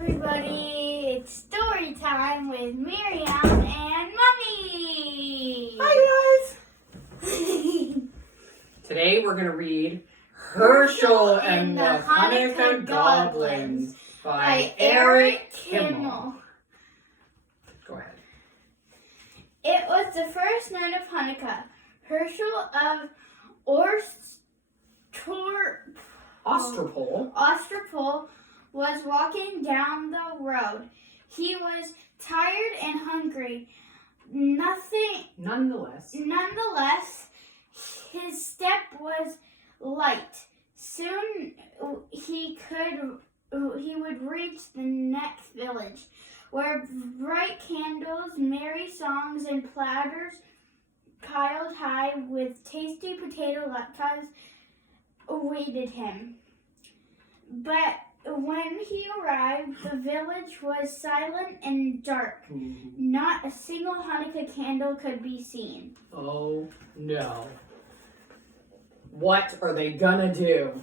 everybody, it's story time with Miriam and Mommy. Hi guys! Today we're going to read Herschel and the Hanukkah Goblins by Eric Kimmel. Go ahead. It was the first night of Hanukkah. Herschel of Ostrapol was walking down the road. He was tired and hungry. Nonetheless, his step was light. Soon he would reach the next village, where bright candles, merry songs, and platters piled high with tasty potato latkes awaited him. But when he arrived, the village was silent and dark. Not a single Hanukkah candle could be seen. Oh no. What are they gonna do?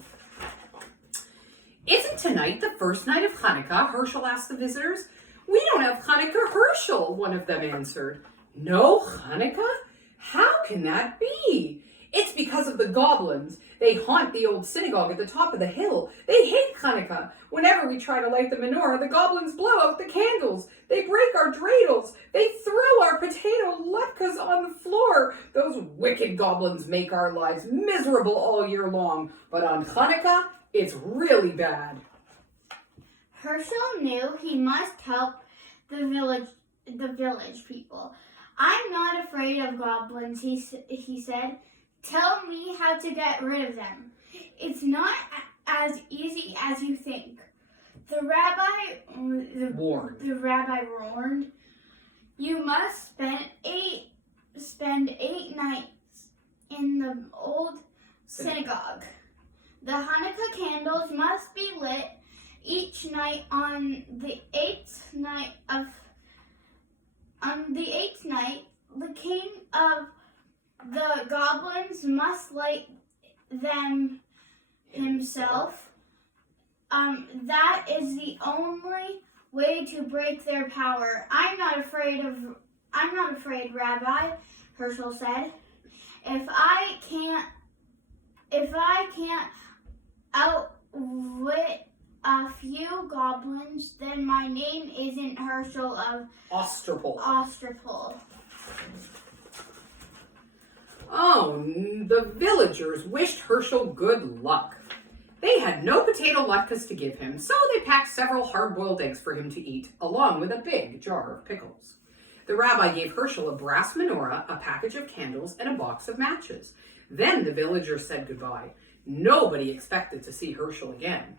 Isn't tonight the first night of Hanukkah? Herschel asked the visitors. We don't have Hanukkah, Herschel, one of them answered. No Hanukkah? How can that be? It's because of the goblins. They haunt the old synagogue at the top of the hill. They hate Hanukkah. Whenever we try to light the menorah, the goblins blow out the candles. They break our dreidels. They throw our potato latkes on the floor. Those wicked goblins make our lives miserable all year long. But on Hanukkah, it's really bad. Herschel knew he must help the village people. I'm not afraid of goblins, he said. Tell me how to get rid of them. It's not as easy as you think. The rabbi warned. You must spend eight nights in the old synagogue. The Hanukkah candles must be lit each night. On the eighth night, the king of the goblins must light them himself. That is the only way to break their power. I'm not afraid, Rabbi, Herschel said. If I can't outwit a few goblins, then my name isn't Herschel of Ostrapol. Oh, the villagers wished Herschel good luck. They had no potato latkes to give him, so they packed several hard-boiled eggs for him to eat, along with a big jar of pickles. The rabbi gave Herschel a brass menorah, a package of candles, and a box of matches. Then the villagers said goodbye. Nobody expected to see Herschel again.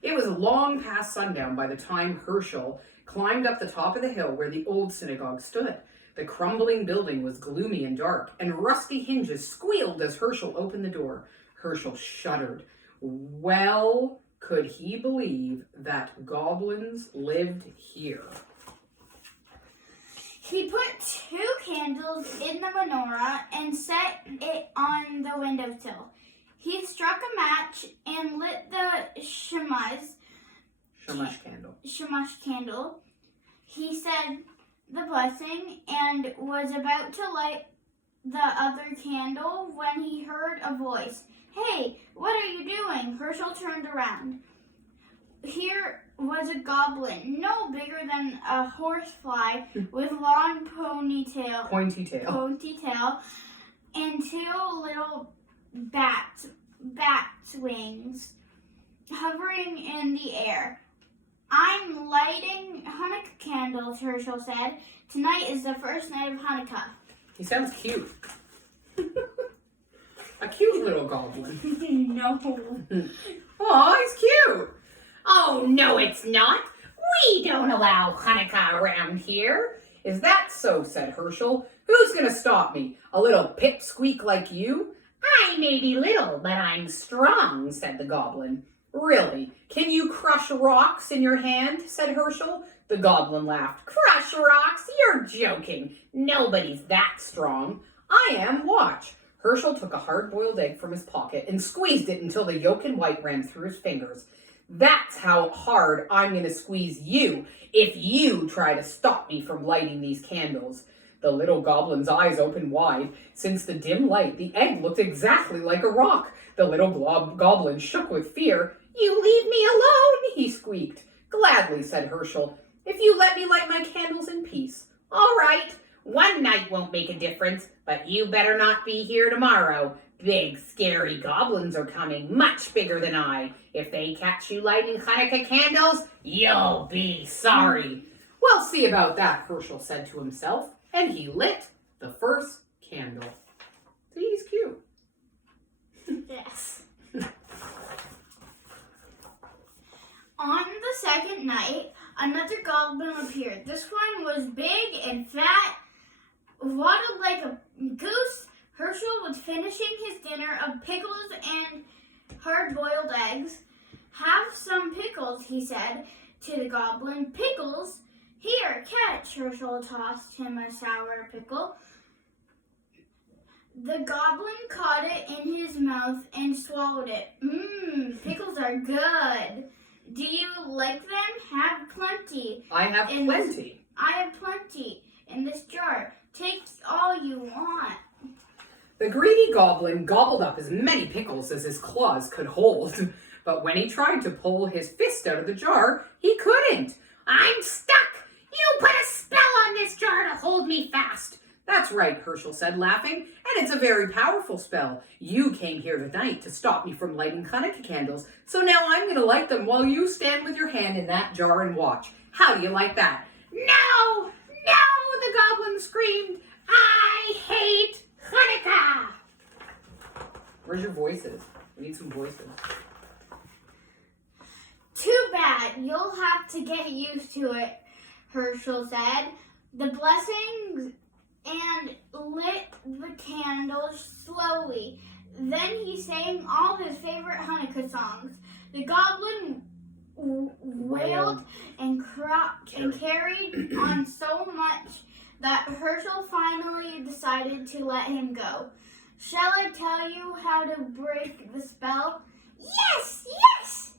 It was long past sundown by the time Herschel climbed up the top of the hill where the old synagogue stood. The crumbling building was gloomy and dark, and rusty hinges squealed as Herschel opened the door. Herschel shuddered. Well, could he believe that goblins lived here? He put 2 candles in the menorah and set it on the windowsill. He struck a match and lit the shamash candle. He said the blessing and was about to light the other candle when he heard a voice. Hey, what are you doing? Herschel turned around. Here was a goblin, no bigger than a horsefly, with long pointy tail, and 2 little bat wings hovering in the air. I'm lighting Hanukkah candles, Herschel said. Tonight is the first night of Hanukkah. He sounds cute. A cute little goblin. No. Oh, he's cute. Oh, no, it's not. We don't allow Hanukkah around here. Is that so? Said Herschel. Who's going to stop me? A little pipsqueak like you? I may be little, but I'm strong, said the goblin. Really? Can you crush rocks in your hand? Said Herschel. The goblin laughed. Crush rocks? You're joking. Nobody's that strong. I am. Watch. Herschel took a hard-boiled egg from his pocket and squeezed it until the yolk and white ran through his fingers. That's how hard I'm going to squeeze you if you try to stop me from lighting these candles. The little goblin's eyes opened wide. Since the dim light, the egg looked exactly like a rock. The little goblin shook with fear. "You leave me alone," he squeaked. "Gladly," said Herschel, "if you let me light my candles in peace." All right, one night won't make a difference, but you better not be here tomorrow. Big, scary goblins are coming, much bigger than I. If they catch you lighting Hanukkah candles, you'll be sorry. "We'll see about that," Herschel said to himself, and he lit the first candle. See, he's cute. Yes. On the second night, another goblin appeared. This one was big and fat, waddled like a goose. Herschel was finishing his dinner of pickles and hard-boiled eggs. "Have some pickles," he said to the goblin. "Pickles? Here, catch." Herschel tossed him a sour pickle. The goblin caught it in his mouth and swallowed it. Pickles are good. Do you like them? Have plenty. I have plenty. I have plenty in this jar. Take all you want. The greedy goblin gobbled up as many pickles as his claws could hold. But when he tried to pull his fist out of the jar, he couldn't. I'm stuck. You put a spell on this jar to hold me fast. "That's right," Herschel said, laughing, "and it's a very powerful spell. You came here tonight to stop me from lighting Hanukkah candles, so now I'm going to light them while you stand with your hand in that jar and watch. How do you like that?" No, no, the goblin screamed. I hate Hanukkah. Where's your voices? We need some voices. Too bad. You'll have to get used to it, Herschel said. The blessings and lit the candles slowly. Then he sang all his favorite Hanukkah songs. The goblin wailed and carried on so much that Herschel finally decided to let him go. "Shall I tell you how to break the spell?" "Yes, yes!"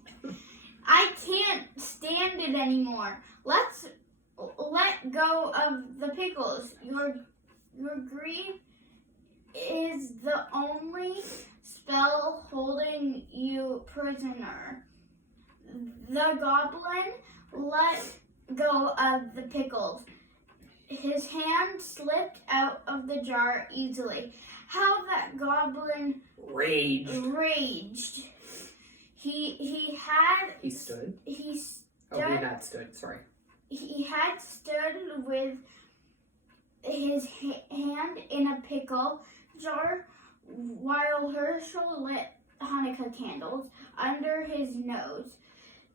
"I can't stand it anymore. Let's let go of the pickles. Your greed is the only spell holding you prisoner." The goblin let go of the pickles. His hand slipped out of the jar easily. How that goblin raged. He stood. Sorry. He had stood with his hand in a pickle jar while Herschel lit Hanukkah candles under his nose.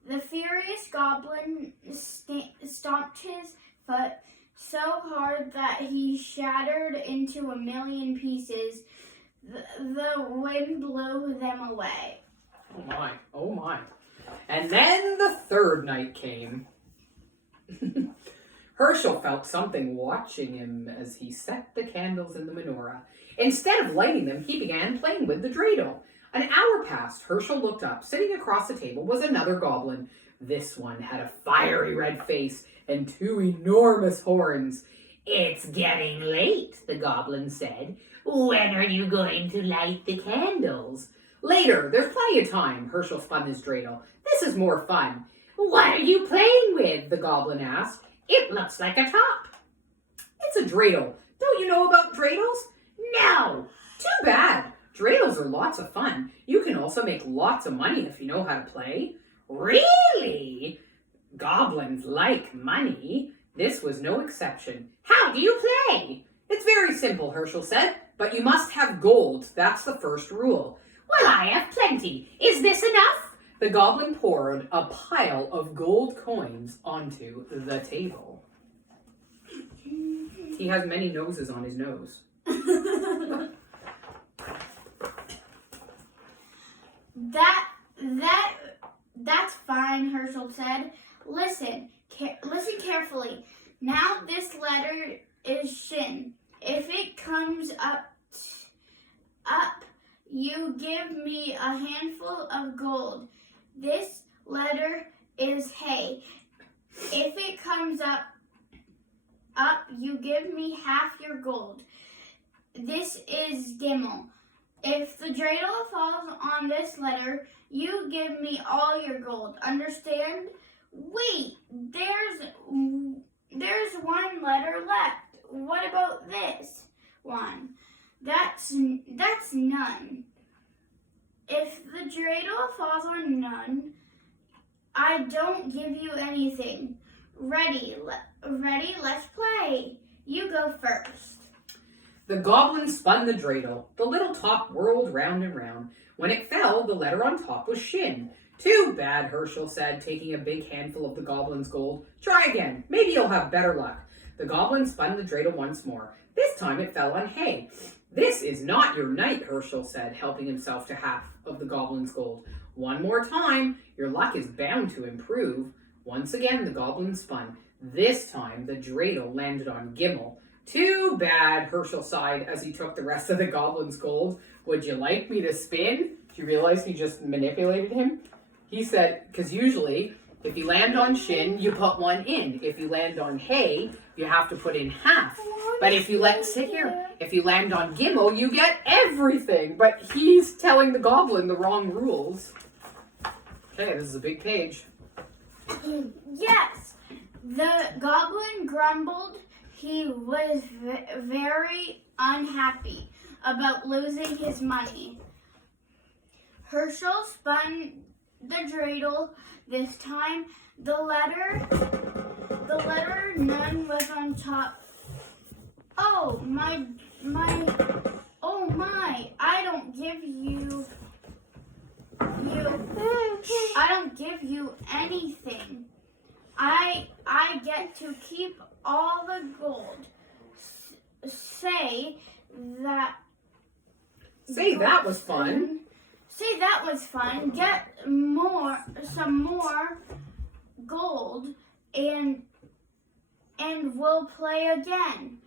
The furious goblin stomped his foot so hard that he shattered into a million pieces. The wind blew them away. Oh my. And then the third night came. Herschel felt something watching him as he set the candles in the menorah. Instead of lighting them, he began playing with the dreidel. An hour passed. Herschel looked up. Sitting across the table was another goblin. This one had a fiery red face and two enormous horns. It's getting late, the goblin said. When are you going to light the candles? Later. There's plenty of time. Herschel spun his dreidel. This is more fun. What are you playing with? The goblin asked. It looks like a top. It's a dreidel. Don't you know about dreidels? No. Too bad. Dreidels are lots of fun. You can also make lots of money if you know how to play. Really? Goblins like money. This was no exception. How do you play? It's very simple, Herschel said, but you must have gold. That's the first rule. Well, I have plenty. Is this enough? The goblin poured a pile of gold coins onto the table. He has many noses on his nose. That's fine, Herschel said. Listen carefully. Now this letter is shin. If it comes up, you give me a handful of gold. This letter is hey. If it comes up, you give me half your gold. This is Gimel. If the dreidel falls on this letter, you give me all your gold. Understand? Wait, there's one letter left. What about this one? That's none. If the dreidel falls on none, I don't give you anything. Ready, let's play. You go first. The goblin spun the dreidel. The little top whirled round and round. When it fell, the letter on top was shin. Too bad, Herschel said, taking a big handful of the goblin's gold. Try again. Maybe you'll have better luck. The goblin spun the dreidel once more. This time it fell on hay. This is not your night, Herschel said, helping himself to half of the goblin's gold. One more time. Your luck is bound to improve. Once again, the goblin spun. This time, the dreidel landed on Gimel. Too bad, Herschel sighed as he took the rest of the goblin's gold. Would you like me to spin? Do you realize he just manipulated him? He said, because usually, if you land on shin, you put one in. If you land on hay, you have to put in half. But if you if you land on Gimel, you get everything. But he's telling the goblin the wrong rules. Okay, this is a big page. Yes, the goblin grumbled. He was very unhappy about losing his money. Herschel spun the dreidel. This time, the letter none was on top. Oh my! I don't give you anything. I get to keep all the gold. Say that was fun. Say that was fun. Get some more gold, and we'll play again.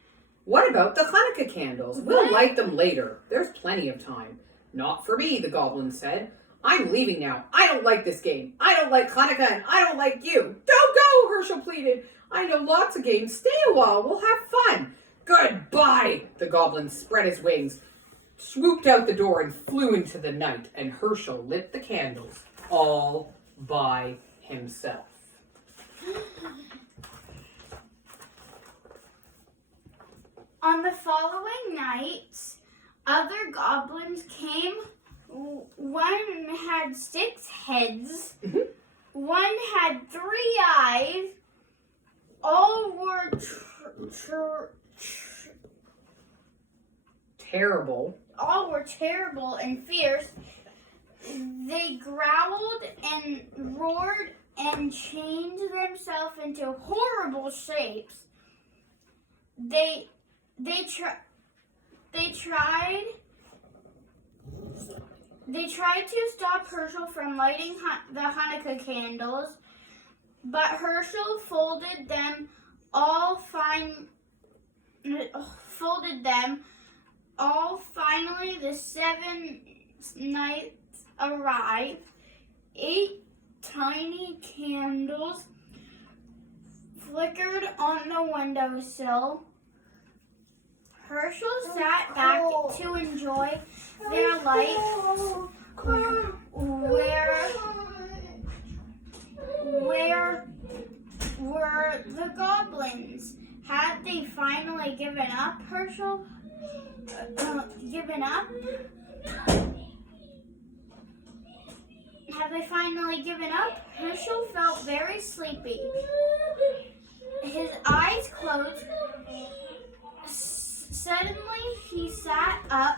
What about the Hanukkah candles? We'll light them later. There's plenty of time. Not for me, the goblin said. I'm leaving now. I don't like this game. I don't like Hanukkah, and I don't like you. Don't go, Herschel pleaded. I know lots of games. Stay a while. We'll have fun. Goodbye. The goblin spread his wings, swooped out the door, and flew into the night, and Herschel lit the candles all by himself. On the following nights, other goblins came. One had 6 heads. One had 3 eyes. All were terrible. All were terrible and fierce. They growled and roared and changed themselves into horrible shapes. They tried to stop Herschel from lighting the Hanukkah candles, but Herschel folded them all. Finally, the 7th night arrived. 8 tiny candles flickered on the windowsill. Herschel sat back to enjoy their light. Where were the goblins? Had they finally given up, Herschel? Given up? Have they finally given up? Herschel felt very sleepy. His eyes closed. Suddenly, he sat up.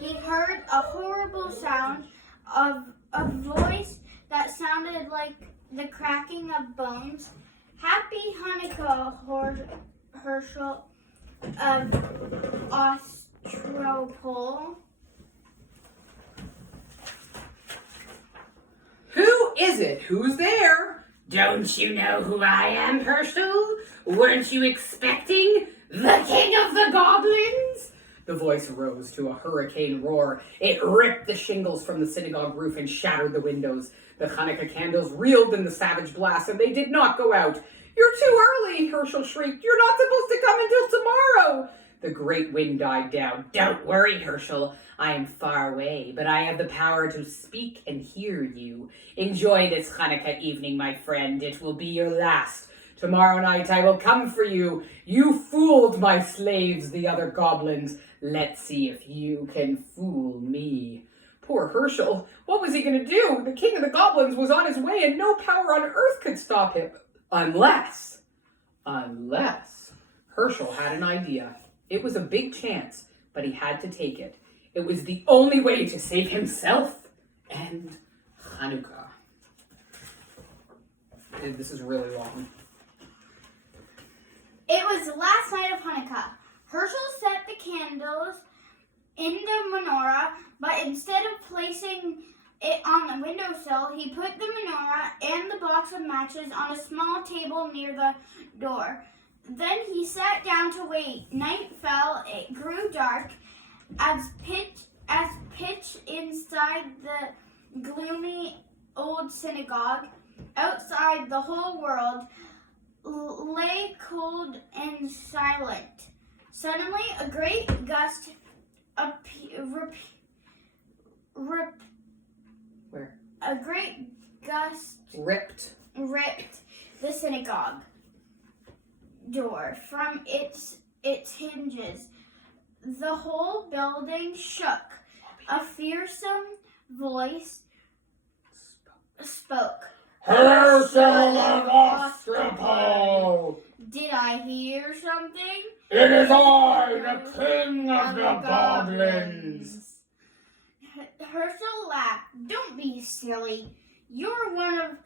He heard a horrible sound of a voice that sounded like the cracking of bones. Happy Hanukkah, Herschel of Ostropol. Who is it? Who's there? Don't you know who I am, Herschel? Weren't you expecting the king of the goblins? The voice rose to a hurricane roar. It ripped the shingles from the synagogue roof and shattered the windows. The Hanukkah candles reeled in the savage blast, and they did not go out. "You're too early," Herschel shrieked. "You're not supposed to come until tomorrow." The great wind died down. "Don't worry, Herschel. I am far away, but I have the power to speak and hear you. Enjoy this Hanukkah evening, my friend. It will be your last. Tomorrow night I will come for you. You fooled my slaves, the other goblins. Let's see if you can fool me." Poor Herschel. What was he going to do? The king of the goblins was on his way, and no power on earth could stop him. Unless Herschel had an idea. It was a big chance, but he had to take it. It was the only way to save himself and Hanukkah. This is really long. It was the last night of Hanukkah. Herschel set the candles in the menorah, but instead of placing it on the windowsill, he put the menorah and the box of matches on a small table near the door. Then he sat down to wait. Night fell. It grew dark as pitch inside the gloomy old synagogue. Outside, the whole world lay cold and silent. Suddenly, a great gust ripped the synagogue door from its hinges. The whole building shook. A fearsome voice spoke. "Herschel of Ostropol! Did I hear something? It is I, the king of the goblins!" Herschel laughed. "Don't be silly. You're one of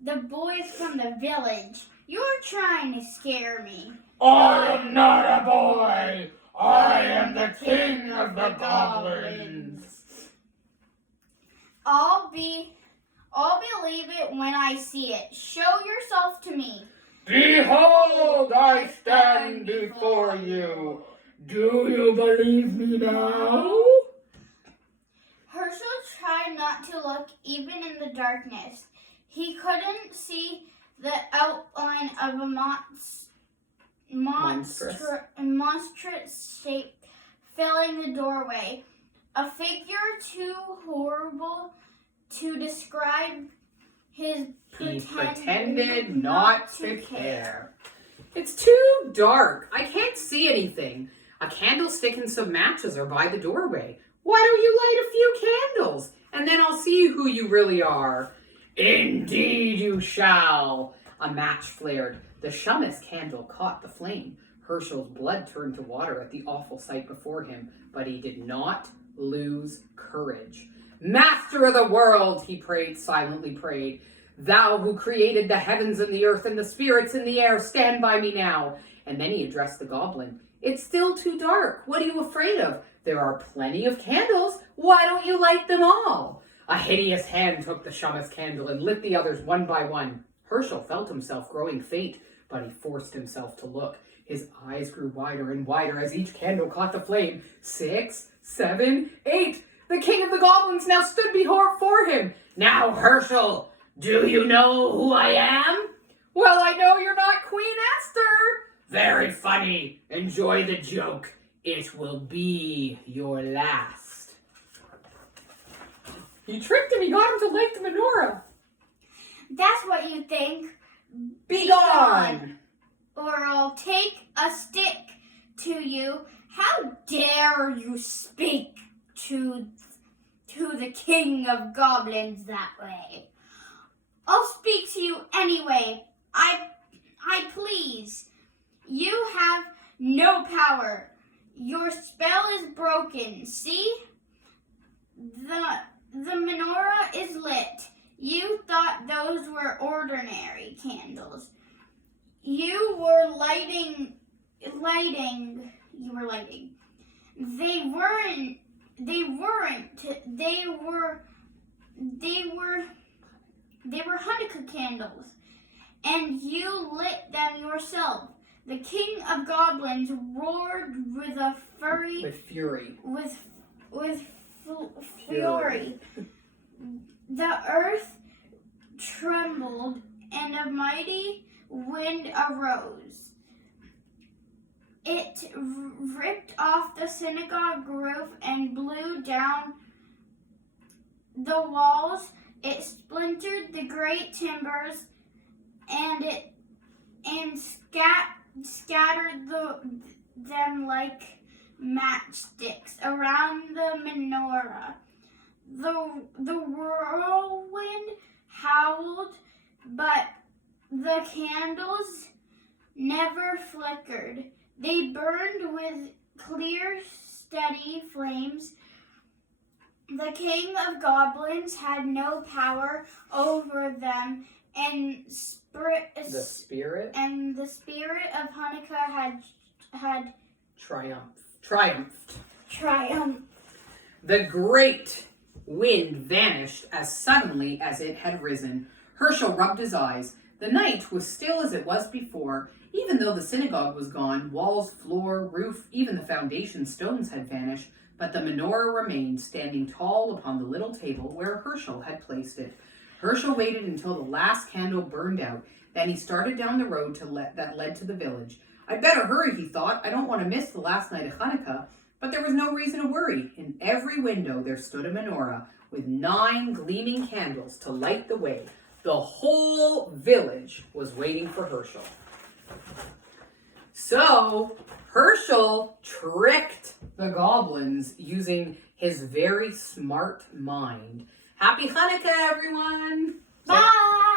the boys from the village. You're trying to scare me." "I am not a boy! I am the king of the goblins!" I'll believe it when I see it. Show yourself to me." "Behold, I stand before you. Do you believe me now?" Herschel tried not to look even in the darkness. He couldn't see the outline of a monstrous shape filling the doorway. A figure too horrible to describe. He pretended not to care. "It's too dark. I can't see anything. A candlestick and some matches are by the doorway. Why don't you light a few candles? And then I'll see who you really are." "Indeed you shall." A match flared. The shummus candle caught the flame. Herschel's blood turned to water at the awful sight before him, but he did not lose courage. "Master of the world," he silently prayed. "Thou who created the heavens and the earth and the spirits in the air, stand by me now." And then he addressed the goblin. "It's still too dark. What are you afraid of? There are plenty of candles. Why don't you light them all?" A hideous hand took the shummus candle and lit the others one by one. Herschel felt himself growing faint, but he forced himself to look. His eyes grew wider and wider as each candle caught the flame. 6, 7, 8. The king of the goblins now stood before him. "Now, Herschel, do you know who I am?" "Well, I know you're not Queen Esther." "Very funny. Enjoy the joke. It will be your last." He tricked him. He got him to light the menorah. "That's what you think. Be gone! Or I'll take a stick to you. How dare you speak to the king of goblins that way? I'll speak to you anyway. I please. You have no power. Your spell is broken. See? The menorah is lit. You thought those were ordinary candles. You were lighting. They weren't. They were Hanukkah candles, and you lit them yourself. The king of goblins roared with a fury. With fury. With fury. The earth trembled, and a mighty wind arose. It ripped off the synagogue roof and blew down the walls. It splintered the great timbers, and scattered them like matchsticks around the menorah. The whirlwind howled, but the candles never flickered. They burned with clear, steady flames. The king of goblins had no power over them, and The spirit the spirit of Hanukkah had triumphed. triumphed. The great wind vanished as suddenly as it had risen. Herschel rubbed his eyes. The night was still as it was before. Even though the synagogue was gone, walls, floor, roof, even the foundation stones had vanished, but the menorah remained standing tall upon the little table where Herschel had placed it. Herschel waited until the last candle burned out. Then he started down the road that led to the village. I'd better hurry, he thought. I don't want to miss the last night of Hanukkah. But there was no reason to worry. In every window there stood a menorah with 9 gleaming candles to light the way. The whole village was waiting for Herschel. So Herschel tricked the goblins using his very smart mind. Happy Hanukkah, everyone! Bye!